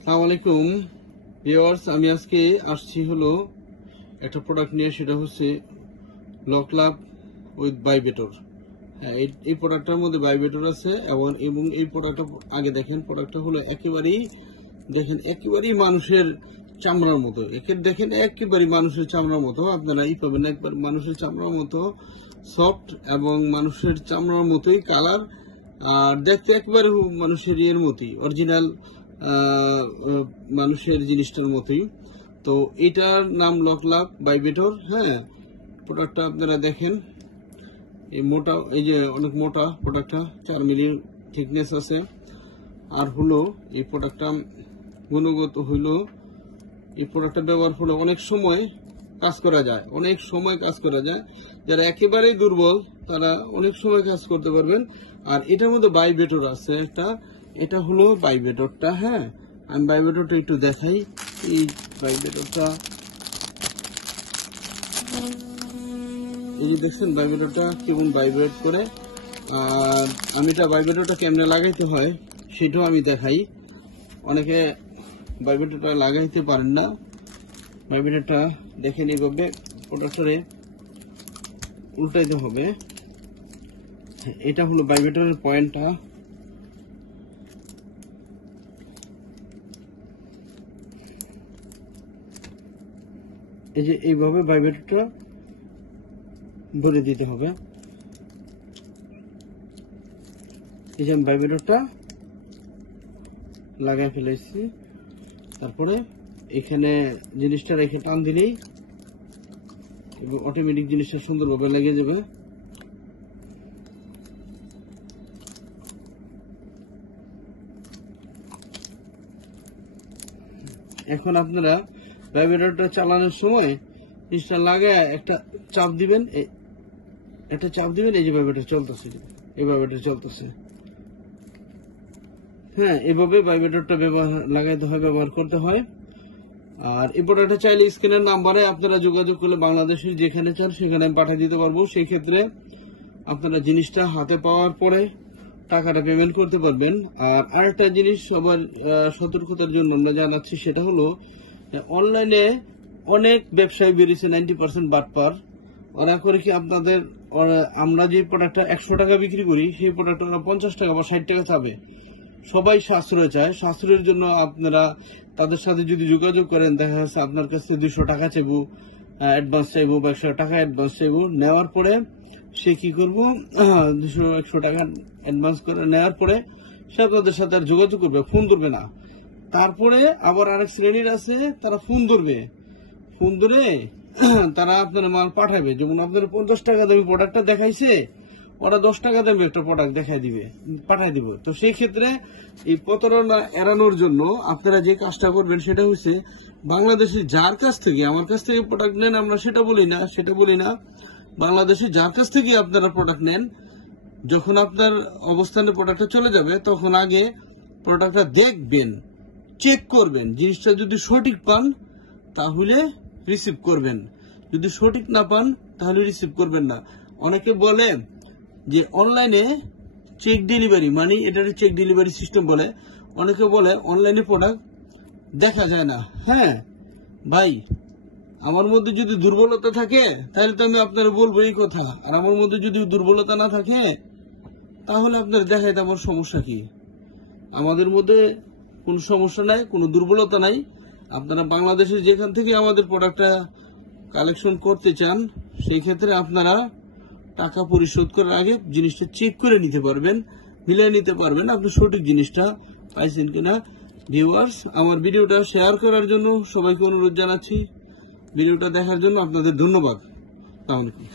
আসসালামু আলাইকুম ভিউয়ার্স, আমি আজকে আসছি হলো একটা প্রোডাক্ট নিয়ে, সেটা হচ্ছে লকলাভ উইথ ভাইব্রেটর। হ্যাঁ, এই প্রোডাক্টটার মধ্যে ভাইব্রেটর আছে এবং এই প্রোডাক্টটা আগে দেখেন, প্রোডাক্টটা হলো একেবারেই মানুষের চামড়ার মতো। দেখেন একেবারেই মানুষের চামড়ার মতো, আপনারা পাবেন একবার মানুষের চামড়ার মতো সফট এবং মানুষের চামড়ার মতোই কালার, আর দেখতে একেবারে মানুষের ইয়ের মতোই অরিজিনাল মানুষের জিনিসটার মতোই। তো এটার নাম লকলাভ ভাইব্রেটর। হ্যাঁ, প্রোডাক্টটা আপনারা দেখেন, এই যে অনেক মোটা প্রোডাক্টটা, 4 মিলি থিকনেস আছে। আর হলো এই প্রোডাক্টটা গুণগত হইলো, এই প্রোডাক্টটা ব্যবহার হলে অনেক সময় কাজ করা যায়, যারা একেবারেই দুর্বল তারা অনেক সময় কাজ করতে পারবেন। আর এটার মধ্যে ভাইব্রেটর আছে একটা, এটা হলো ভাইব্রেটরটা। হ্যাঁ, আমি ভাইব্রেটরটা একটু দেখাই। এই ভাইব্রেটরটা, এই যে দেখছেন ভাইব্রেটরটা কেমন ভাইব্রেট করে। আর আমি এটা ভাইব্রেটরটা কেমনে লাগাইতে হয় সেটাও আমি দেখাই। অনেকে ভাইব্রেটরটা লাগাইতে পারেন না। ভাইব্রেটরটা দেখেন, এইভাবে প্রোডাক্টরে উল্টাইতে হবে। এটা হলো ভাইব্রেটরের পয়েন্টটা। এই যে এইভাবে ভাইব্রেটরটা ভরে দিতে হবে। এই যে আমি ভাইব্রেটরটা লাগাই ফেলেছি, তারপরে এখানে জিনিসটা রেখে টান দিলেই অটোমেটিক জিনিসটা সুন্দরভাবে লেগে যাবে। এখন আপনারা ভাইব্রেটরটা চালানোর সময় জিনিসটা লাগায় একটা চাপ দিবেন, এই যে ভাইব্রেটর চলতেছে, হ্যাঁ, এভাবে ভাইব্রেটরটা ব্যবহার করতে হয়। আর এই প্রোডাক্টটা চাইলে স্ক্রিনের নাম্বারে আপনারা যোগাযোগ করলে বাংলাদেশের যেখানে চান সেখানে আমি পাঠিয়ে দিতে পারবো। সেই ক্ষেত্রে আপনারা জিনিসটা হাতে পাওয়ার পরে টাকাটা পেমেন্ট করতে পারবেন। আর আরেকটা জিনিস সবার সতর্কতার জন্য আমরা জানাচ্ছি, সেটা হলো অনলাইনে অনেক ব্যবসায়ী বেরিয়েছে 90% বাটপার। ওরা করে কি, আমরা যে প্রোডাক্টটা 100 টাকা বিক্রি করি সেই প্রোডাক্ট ওরা 50 টাকা বা 60 টাকা চাবে। সবাই সাশ্রয় চায়, সাশ্রয়ের জন্য আপনারা তাদের সাথে যদি যোগাযোগ করেন, দেখা যাচ্ছে আপনার কাছে 200 টাকা চাইবো অ্যাডভান্স চাইবো বা 100 টাকা অ্যাডভান্স চাইবো। নেওয়ার পরে সে কি করবো, 200-100 টাকা অ্যাডভান্স করে নেওয়ার পরে সে আপনাদের সাথে আর যোগাযোগ করবে, ফোন ধরবে না। তারপরে আবার আরেক শ্রেণীর আছে, তারা ফোন ধরে তারা আপনার মাল পাঠাবে। যেমন আপনার 50 টাকা দামি প্রোডাক্টটা দেখাইছে, ওরা 10 টাকা দামি একটা প্রোডাক্ট পাঠাই দিবে। তো সেই ক্ষেত্রে এই প্রতারণা এড়ানোর জন্য আপনারা যে কাজটা করবেন সেটা হচ্ছে, বাংলাদেশে যার কাছ থেকে আমার কাছ থেকে প্রোডাক্ট নেন, আমরা সেটা বলি না, বাংলাদেশে যার কাছ থেকে আপনারা প্রোডাক্ট নেন, যখন আপনার অবস্থানে প্রোডাক্টটা চলে যাবে তখন আগে প্রোডাক্টটা দেখবেন, চেক করবেন। জিনিসটা যদি সঠিক পান তাহলে রিসিভ করবেন, যদি সঠিক না পান তাহলে রিসিভ করবেন না। অনেকে বলে যে অনলাইনে চেক ডেলিভারি, মানে এটা চেক ডেলিভারি সিস্টেম বলে। অনেকে বলে অনলাইনে প্রোডাক্ট দেখা যায় না। হ্যাঁ ভাই, আমার মধ্যে যদি দুর্বলতা থাকে তাহলে তো আমি আপনারা বলবো এই কথা, আর আমার মধ্যে যদি দুর্বলতা না থাকে তাহলে আপনার দেখাইতে আমার সমস্যা কি? আমাদের মধ্যে কোনো সমস্যা নাই, কোনো দুর্বলতা নাই। আপনারা বাংলাদেশের যেখান থেকে আমাদের প্রোডাক্টটা কালেকশন করতে চান, সেই ক্ষেত্রে আপনারা টাকা পরিশোধ করার আগে জিনিসটা চেক করে নিতে পারবেন, মিলিয়ে নিতে পারবেন আপনি সঠিক জিনিসটা পাইছেন কিনা। ভিউয়ার্স, আমার ভিডিওটা শেয়ার করার জন্য সবাইকে অনুরোধ জানাচ্ছি। ভিডিওটা দেখার জন্য আপনাদের ধন্যবাদ। আসসালামু আলাইকুম।